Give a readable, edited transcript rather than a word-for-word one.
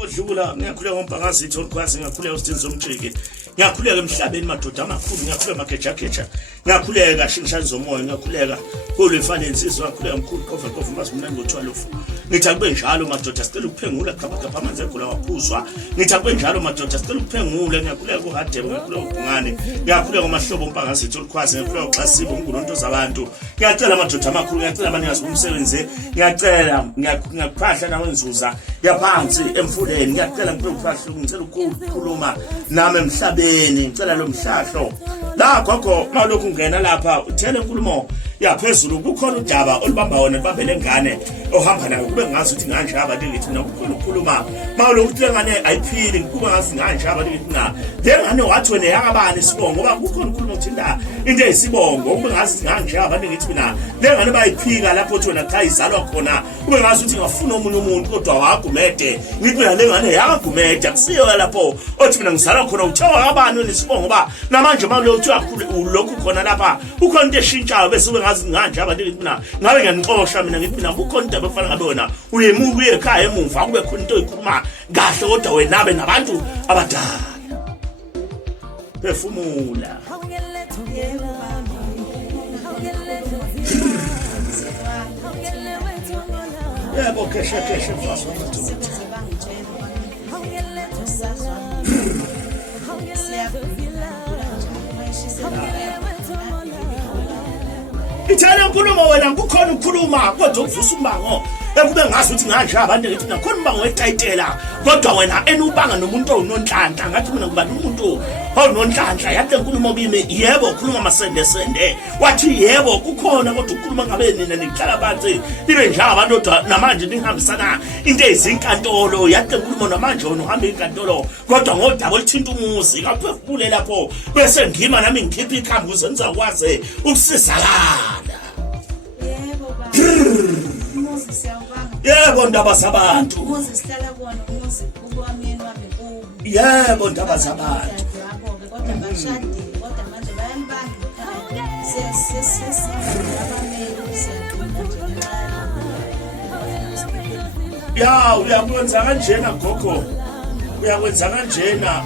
Odlula ngiyakhuleka ngompakazi ithi olukwazi ngiyakhuleka uSthinzi Zomjike ngiyakhuleka emhlabeni madoda amakhulu ngiyakhuleka magejageja ngiyakhuleka shingishani zomoya ngiyakhuleka kulefane insizwa ngiyakhuleka mkhulu kofa masimnani ngo12 ngithi akube njalo madoda sicela ukuphengula gaba amanzi egula waphuzwa ngithi akube njalo madoda sicela ukuphengula ngiyakhuleka kuHadebe ngiyakhuleka uBhungane ngiyakhuleka ngomahlobo ompakazi ithi olukwazi ngiyakhuleka uXasibo uNkulunkulu zabantu ngiyacela madoda amakhulu ngiyacela abanikazi bomsebenzi ngiyacela ngiyakuphahla nawenzuza yaphansi emfuleni ngiyacela ngikuphahla ngicela ukukhuluma nami emhlabeni ngicela lo mhlahlo la gogo mawulokhu ungena lapha uthele inkulumo yaphezulu kukhona udaba olubamba wona libambele ngane ohamba nayo kube ngazi ukuthi nganje abantu ngithi nakukhona ukukhuluma mawulokhu uthi ngane ayiphili kube ngazi nganje abantu ngithi na lengane wathi wena yakabani sibongo ngoba kukhona ukukhuluma uthinda into eyisibongo kube ngazi nganje abantu ngithi mina lengane bayiphika lapho uthi wena cha izalwa khona kube ngazi ukuthi ngafuna omunye umuntu kodwa wagumede ngithi mina lengane yakagumede akusiyo lapho othi mina ngizalwa khona uthiwa akabani nesibongo ngoba namanje mawulokhu ulokhu khona lapha ukhona into eshintshayo bese ngazi nganje abantu ngithi mina ngabe ngiyanixosha mina ngithi mina kukhona into abafana ngabe wona uyemuka uye ekhaya emuva kube khona into oyikhuluma kahle kodwa wena nabe nabantu abadala phefumula yebo keshe mfaso ithele inkulumo wena kukhona ukukhuluma kodwa ukuvusa umbango ekube ngazi ukuthi nganje abantu ngithi nakhona umbango wetayitela kodwa wena enubanga nomuntu ononhlanhla ngathi mina kuba umuntu ononhlanhla yathi inkulumo kimi yebo ukhuluma masende wathi yebo kukhona kodwa ukukhuluma ngabe nina nihlala phansi libe njalo abantu namanje nihambisana into ezinkantolo yathi inkulumo namanje wena uhamba inkantolo kodwa ngodaba olithinta umuzi kaphefule lapho bese ngima nami ngikhipha ikhambi ukuze ngizakwazi ukusizakala yebo ndaba zabantu umuzi sihlala kuona umuzi ubamyeni wami ku yebo ndaba zabantu kodwa bashadile kodwa manje bayambanga ya uyakwenza kanjena gogo uyakwenza kanjena